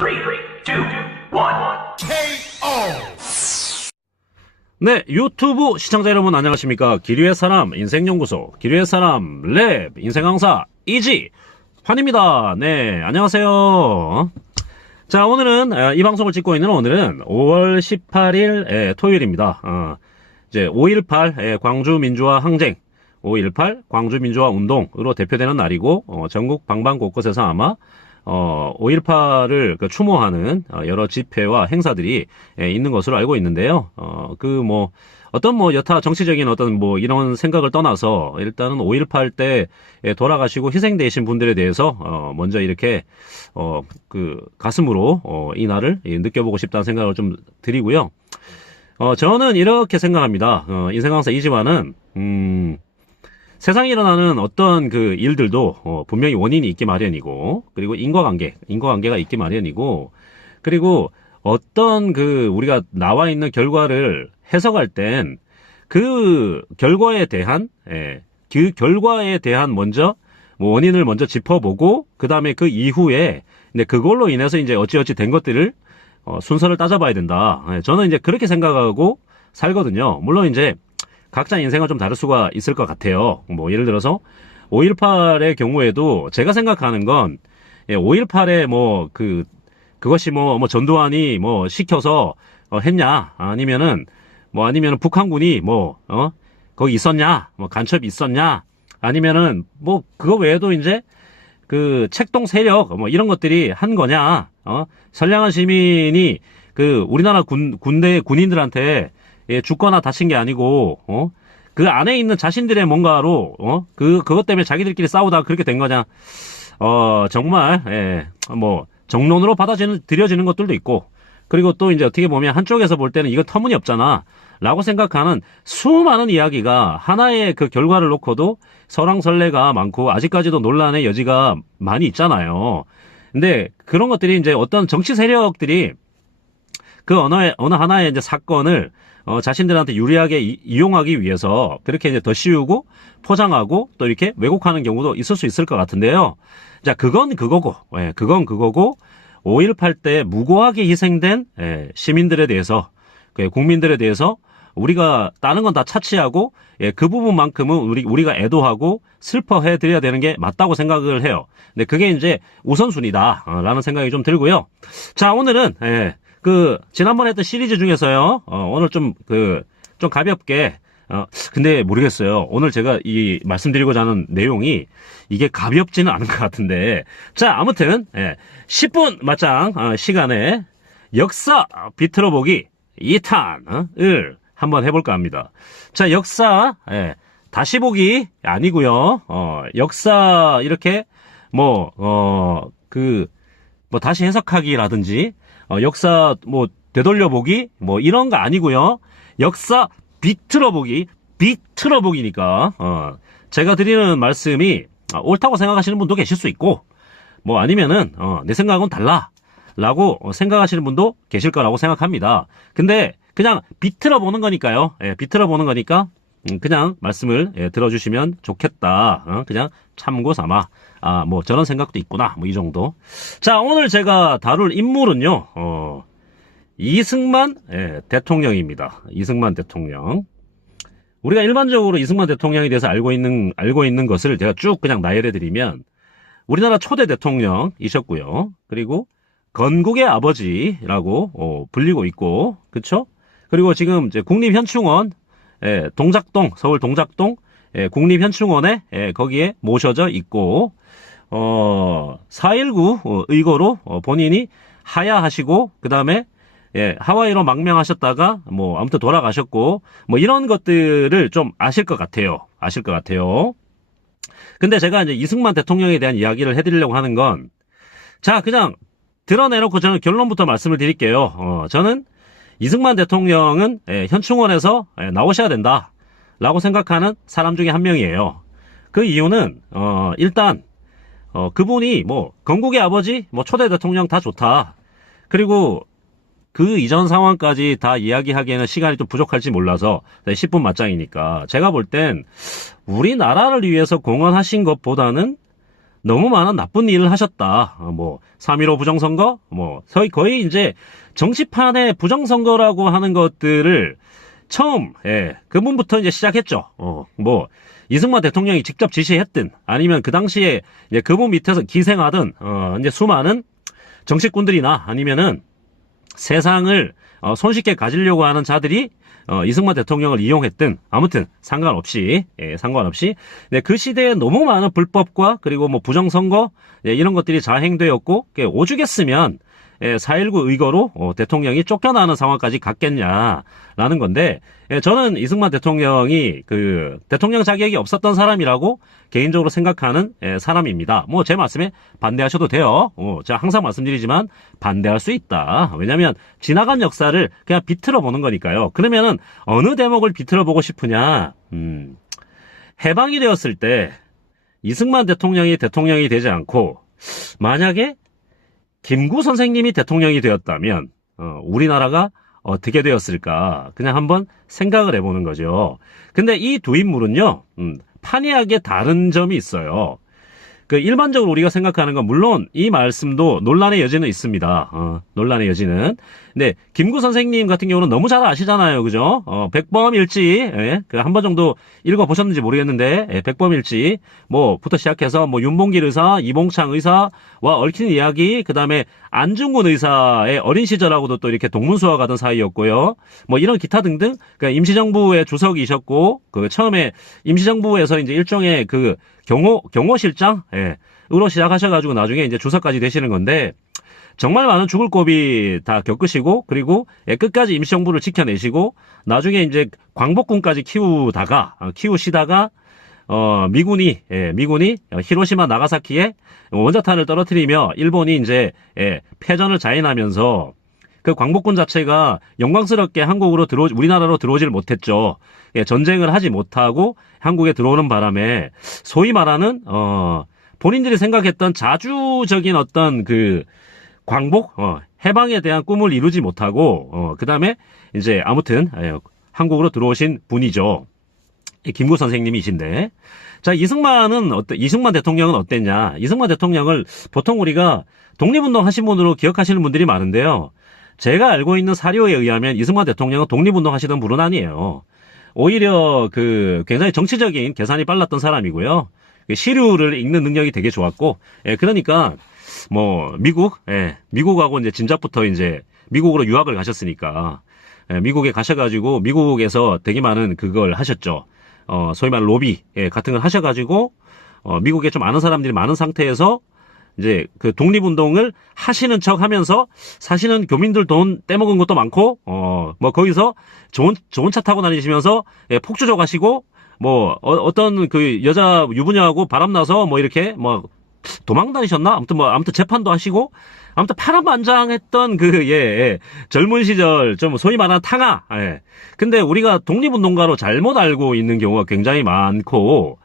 3, 2, 1, KO! 네, 유튜브 시청자 여러분 안녕하십니까? 기류의 사람 인생연구소 기류의 사람 랩 인생강사 이지환입니다. 네, 안녕하세요. 자, 오늘은 이 방송을 찍고 있는 오늘은 5월 18일 토요일입니다. 이제 5.18 광주 민주화 항쟁, 5.18 광주 민주화 운동으로 대표되는 날이고 전국 방방 곳곳에서 아마 5.18을 추모하는 여러 집회와 행사들이 있는 것으로 알고 있는데요. 어떤 여타 정치적인 어떤 이런 생각을 떠나서 일단은 5.18 때 돌아가시고 희생되신 분들에 대해서 먼저 이렇게 가슴으로 이 날을 느껴보고 싶다는 생각을 좀 드리고요. 저는 이렇게 생각합니다. 인생강사 이지환은 세상에 일어나는 어떤 일들도 분명히 원인이 있기 마련이고, 그리고 인과관계가 있기 마련이고, 그리고 어떤 우리가 나와 있는 결과를 해석할 땐 그 결과에 대한 먼저 원인을 먼저 짚어보고, 그 다음에 그 이후에 그걸로 인해서 이제 어찌어찌 된 것들을 순서를 따져봐야 된다. 저는 이제 그렇게 생각하고 살거든요. 물론 이제 각자 인생은 좀 다를 수가 있을 것 같아요. 예를 들어서 5.18의 경우에도 제가 생각하는 건 5.18에 그것이 전두환이 시켜서 했냐, 아니면은 북한군이 거기 있었냐, 간첩이 있었냐, 아니면은 그거 외에도 이제 책동 세력 이런 것들이 한 거냐, 선량한 시민이 우리나라 군인들한테 죽거나 다친 게 아니고, 그 안에 있는 자신들의 뭔가로, 그것 때문에 자기들끼리 싸우다가 그렇게 된 거냐. 정말, 정론으로 받아들여지는 것들도 있고, 그리고 또 이제 어떻게 보면 한쪽에서 볼 때는 이건 터무니없잖아. 라고 생각하는 수많은 이야기가 하나의 결과를 놓고도 설왕설래가 많고, 아직까지도 논란의 여지가 많이 있잖아요. 근데 그런 것들이 이제 어떤 정치 세력들이 어느 하나의 이제 사건을 자신들한테 유리하게 이용하기 위해서 그렇게 이제 더 씌우고 포장하고 또 이렇게 왜곡하는 경우도 있을 수 있을 것 같은데요. 자, 그건 그거고 5.18 때 무고하게 희생된 시민들에 대해서, 국민들에 대해서 우리가 다른 건 다 차치하고 그 부분만큼은 우리가 애도하고 슬퍼해 드려야 되는 게 맞다고 생각을 해요. 근데 그게 이제 우선순위다라는 생각이 좀 들고요. 자, 오늘은 지난번에 했던 시리즈 중에서요, 오늘 좀 가볍게, 근데 모르겠어요. 오늘 제가 말씀드리고자 하는 내용이 이게 가볍지는 않은 것 같은데. 자, 아무튼, 10분 맞짱, 시간에 역사 비틀어보기 2탄을 한번 해볼까 합니다. 자, 역사, 다시 보기 아니고요. 역사, 이렇게, 다시 해석하기라든지, 역사 되돌려보기 이런 거 아니고요. 역사 비틀어보기니까 제가 드리는 말씀이 옳다고 생각하시는 분도 계실 수 있고, 아니면은 내 생각은 달라라고 생각하시는 분도 계실 거라고 생각합니다. 근데 그냥 비틀어보는 거니까요. 비틀어보는 거니까 그냥 말씀을 들어주시면 좋겠다. 그냥 참고 삼아. 저런 생각도 있구나. 이 정도. 자, 오늘 제가 다룰 인물은요, 이승만 대통령입니다. 이승만 대통령. 우리가 일반적으로 이승만 대통령에 대해서 알고 있는 것을 제가 쭉 그냥 나열해드리면, 우리나라 초대 대통령이셨고요. 그리고 건국의 아버지라고 불리고 있고, 그쵸? 그리고 지금 이제 국립현충원, 동작동, 서울 동작동, 국립현충원에 거기에 모셔져 있고, 4.19 의거로 본인이 하야하시고, 그 다음에 하와이로 망명하셨다가 아무튼 돌아가셨고, 이런 것들을 좀 아실 것 같아요. 근데 제가 이제 이승만 대통령에 대한 이야기를 해드리려고 하는 건, 자, 그냥 드러내놓고 저는 결론부터 말씀을 드릴게요. 저는 이승만 대통령은 현충원에서 나오셔야 된다라고 생각하는 사람 중에 한 명이에요. 그 이유는 일단 그분이 건국의 아버지, 초대 대통령 다 좋다. 그리고 그 이전 상황까지 다 이야기하기에는 시간이 좀 부족할지 몰라서 10분 맞짱이니까 제가 볼 땐 우리나라를 위해서 공헌하신 것보다는 너무 많은 나쁜 일을 하셨다. 3.15 부정선거, 거의 이제 정치판의 부정선거라고 하는 것들을 처음, 그분부터 이제 시작했죠. 이승만 대통령이 직접 지시했든, 아니면 그 당시에 이제 그분 밑에서 기생하던, 이제 수많은 정치꾼들이나 아니면은 세상을 손쉽게 가지려고 하는 자들이 이승만 대통령을 이용했든 아무튼 상관없이 네, 그 시대에 너무 많은 불법과 그리고 부정선거 이런 것들이 자행되었고 오죽했으면 4.19 의거로 대통령이 쫓겨나는 상황까지 갔겠냐라는 건데 저는 이승만 대통령이 그 대통령 자격이 없었던 사람이라고 개인적으로 생각하는 사람입니다. 제 말씀에 반대하셔도 돼요. 제가 항상 말씀드리지만 반대할 수 있다. 왜냐하면 지나간 역사를 그냥 비틀어 보는 거니까요. 그러면은 어느 대목을 비틀어 보고 싶으냐? 해방이 되었을 때 이승만 대통령이 되지 않고 만약에 김구 선생님이 대통령이 되었다면 우리나라가 어떻게 되었을까? 그냥 한번 생각을 해보는 거죠. 근데 이 두 인물은요, 판이하게 다른 점이 있어요. 그 일반적으로 우리가 생각하는 건 물론 이 말씀도 논란의 여지는 있습니다. 논란의 여지는. 근데 김구 선생님 같은 경우는 너무 잘 아시잖아요, 그죠? 백범일지, 그 한 번 정도 읽어보셨는지 모르겠는데, 백범일지, 부터 시작해서 윤봉길 의사, 이봉창 의사와 얽힌 이야기, 그 다음에 안중근 의사의 어린 시절하고도 또 이렇게 동문수화가던 사이였고요. 이런 기타 등등, 그러니까 임시정부의 주석이셨고, 그 처음에 임시정부에서 이제 일종의 그 경호실장, 으로 시작하셔가지고 나중에 이제 주석까지 되시는 건데, 정말 많은 죽을 고비 다 겪으시고, 그리고 끝까지 임시정부를 지켜내시고, 나중에 이제 광복군까지 키우시다가, 미군이 히로시마 나가사키에 원자탄을 떨어뜨리며 일본이 이제 패전을 자인하면서 그 광복군 자체가 영광스럽게 우리나라로 들어오질 못했죠. 전쟁을 하지 못하고 한국에 들어오는 바람에 소위 말하는 본인들이 생각했던 자주적인 어떤 그 광복, 해방에 대한 꿈을 이루지 못하고 그 다음에 이제 아무튼 한국으로 들어오신 분이죠. 김구 선생님이신데, 자, 이승만 대통령은 어땠냐? 이승만 대통령을 보통 우리가 독립운동 하신 분으로 기억하시는 분들이 많은데요. 제가 알고 있는 사료에 의하면 이승만 대통령은 독립운동 하시던 분은 아니에요. 오히려 굉장히 정치적인 계산이 빨랐던 사람이고요. 시류를 읽는 능력이 되게 좋았고, 그러니까, 미국하고 이제 진작부터 이제 미국으로 유학을 가셨으니까, 미국에 가셔가지고 미국에서 되게 많은 그걸 하셨죠. 소위 말하는 로비 같은 걸 하셔가지고 미국에 좀 아는 사람들이 많은 상태에서 이제 그 독립운동을 하시는 척 하면서 사실은 교민들 돈 떼먹은 것도 많고 거기서 좋은 차 타고 다니시면서 폭주족 하시고 어떤 그 여자 유부녀하고 바람나서 이렇게 도망 다니셨나? 아무튼 재판도 하시고 아무튼 파란만장했던 젊은 시절 좀 소위 말하는 탕아. 근데 우리가 독립운동가로 잘못 알고 있는 경우가 굉장히 많고,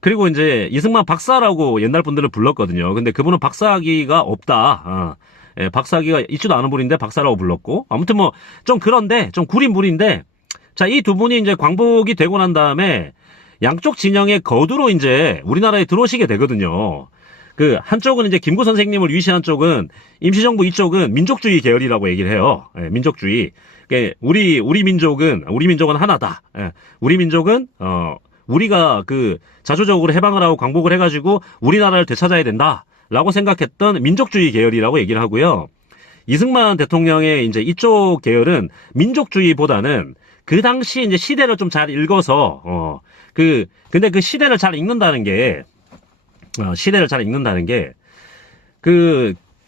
그리고 이제 이승만 박사라고 옛날 분들은 불렀거든요. 근데 그분은 박사학위가 없다. 박사학위가 있지도 않은 분인데 박사라고 불렀고, 아무튼 좀 그런데 좀 구린 분인데, 자, 이 두 분이 이제 광복이 되고 난 다음에 양쪽 진영의 거두로 이제 우리나라에 들어오시게 되거든요. 그 한쪽은 이제 김구 선생님을 위시한 쪽은 임시정부, 이쪽은 민족주의 계열이라고 얘기를 해요. 민족주의. 우리 민족은 하나다. 우리 민족은 우리가 자주적으로 해방을 하고 광복을 해가지고 우리나라를 되찾아야 된다라고 생각했던 민족주의 계열이라고 얘기를 하고요. 이승만 대통령의 이제 이쪽 계열은 민족주의보다는 그 당시 이제 시대를 좀 잘 읽어서 근데 그 시대를 잘 읽는다는 게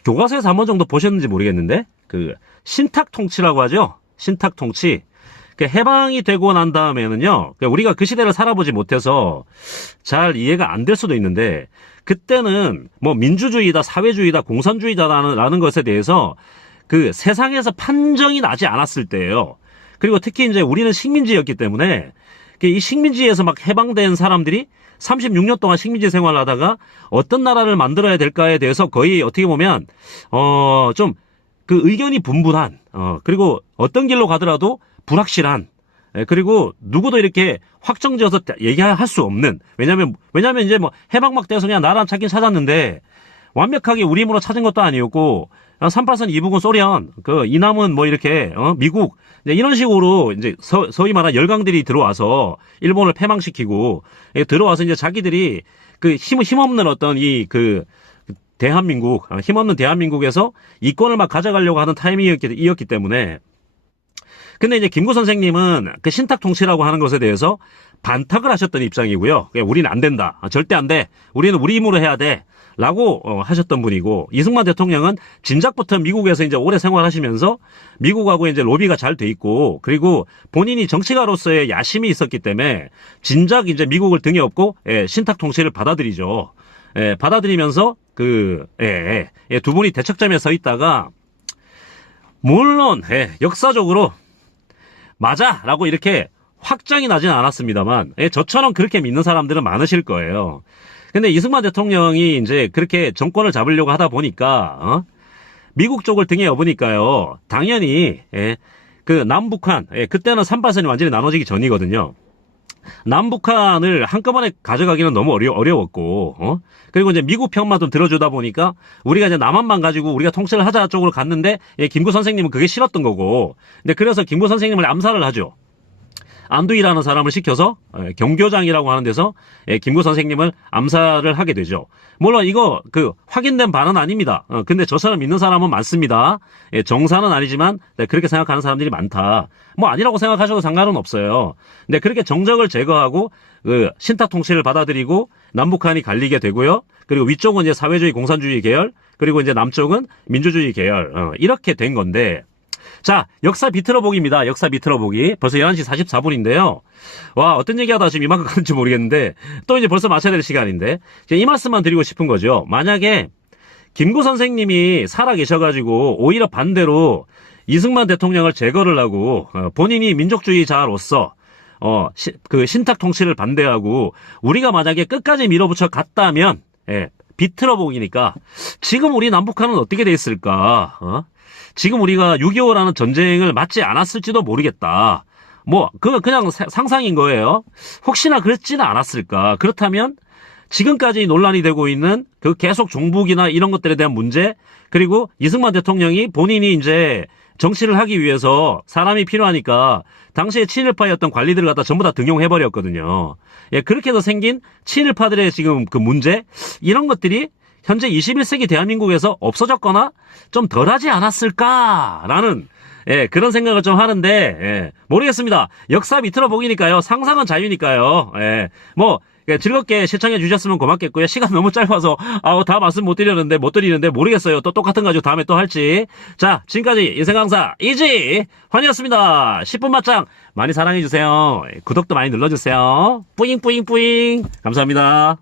교과서에서 한 번 정도 보셨는지 모르겠는데, 신탁 통치라고 하죠? 신탁 통치. 해방이 되고 난 다음에는요, 우리가 그 시대를 살아보지 못해서 잘 이해가 안 될 수도 있는데, 그때는 민주주의다, 사회주의다, 공산주의다라는 것에 대해서 세상에서 판정이 나지 않았을 때예요. 그리고 특히 이제 우리는 식민지였기 때문에, 이 식민지에서 막 해방된 사람들이 36년 동안 식민지 생활을 하다가 어떤 나라를 만들어야 될까에 대해서 거의 어떻게 보면 좀 의견이 분분한 그리고 어떤 길로 가더라도 불확실한 그리고 누구도 이렇게 확정지어서 얘기할 수 없는, 왜냐면 이제 뭐 해방막 돼서 그냥 나라 찾긴 찾았는데 완벽하게 우리 힘으로 찾은 것도 아니었고 38선 이북은 소련, 이남은 뭐 이렇게 미국 이런 식으로 이제 소위 말하는 열강들이 들어와서 일본을 패망시키고 들어와서 이제 자기들이 그 힘없는 어떤 대한민국, 힘없는 대한민국에서 이권을 막 가져가려고 하는 타이밍이었기 때문에. 근데 이제 김구 선생님은 그 신탁 통치라고 하는 것에 대해서 반탁을 하셨던 입장이고요. 우리는 안 된다. 절대 안 돼. 우리는 우리 힘으로 해야 돼. 라고 하셨던 분이고, 이승만 대통령은 진작부터 미국에서 이제 오래 생활하시면서 미국하고 이제 로비가 잘 돼 있고, 그리고 본인이 정치가로서의 야심이 있었기 때문에 진작 이제 미국을 등에 업고 신탁 통치를 받아들이죠. 받아들이면서 두 분이 대척점에 서 있다가 물론 역사적으로 맞아라고 이렇게 확정이 나진 않았습니다만 저처럼 그렇게 믿는 사람들은 많으실 거예요. 근데 이승만 대통령이 이제 그렇게 정권을 잡으려고 하다 보니까 미국 쪽을 등에 업으니까요. 당연히 그 남북한 그때는 38선이 완전히 나눠지기 전이거든요. 남북한을 한꺼번에 가져가기는 너무 어려웠고, 그리고 이제 미국 편만 좀 들어주다 보니까 우리가 이제 남한만 가지고 우리가 통치를 하자 쪽으로 갔는데, 김구 선생님은 그게 싫었던 거고, 근데 그래서 김구 선생님을 암살을 하죠. 안두희라는 사람을 시켜서 경교장이라고 하는 데서 김구 선생님을 암살을 하게 되죠. 물론 이거 확인된 바는 아닙니다. 근데 저처럼 믿는 사람은 많습니다. 정사는 아니지만 그렇게 생각하는 사람들이 많다. 뭐 아니라고 생각하셔도 상관은 없어요. 근데 그렇게 정적을 제거하고 신탁 통치를 받아들이고 남북한이 갈리게 되고요. 그리고 위쪽은 이제 사회주의 공산주의 계열, 그리고 이제 남쪽은 민주주의 계열, 이렇게 된 건데. 자, 역사 비틀어보기입니다. 역사 비틀어보기. 벌써 11시 44분인데요. 와, 어떤 얘기하다 지금 이만큼 가는지 모르겠는데, 또 이제 벌써 마쳐야 될 시간인데, 이 말씀만 드리고 싶은 거죠. 만약에, 김구 선생님이 살아계셔가지고, 오히려 반대로 이승만 대통령을 제거를 하고, 본인이 민족주의자로서, 신탁 통치를 반대하고, 우리가 만약에 끝까지 밀어붙여 갔다면, 비틀어보기니까, 지금 우리 남북한은 어떻게 돼 있을까, 지금 우리가 6.25라는 전쟁을 맞지 않았을지도 모르겠다. 뭐, 그냥 상상인 거예요. 혹시나 그랬지는 않았을까. 그렇다면, 지금까지 논란이 되고 있는 계속 종북이나 이런 것들에 대한 문제, 그리고 이승만 대통령이 본인이 이제 정치를 하기 위해서 사람이 필요하니까, 당시에 친일파였던 관리들을 갖다 전부 다 등용해버렸거든요. 그렇게 해서 생긴 친일파들의 지금 그 문제, 이런 것들이 현재 21세기 대한민국에서 없어졌거나 좀 덜하지 않았을까라는 그런 생각을 좀 하는데 모르겠습니다. 역사 밑으로 보기니까요. 상상은 자유니까요. 뭐 즐겁게 시청해 주셨으면 고맙겠고요. 시간 너무 짧아서 다 말씀 못 드리는데 모르겠어요. 또 똑같은 거 가지고 다음에 또 할지. 자, 지금까지 인생 강사 이지 환이었습니다. 10분 맞짱 많이 사랑해 주세요. 구독도 많이 눌러주세요. 뿌잉 뿌잉 뿌잉. 감사합니다.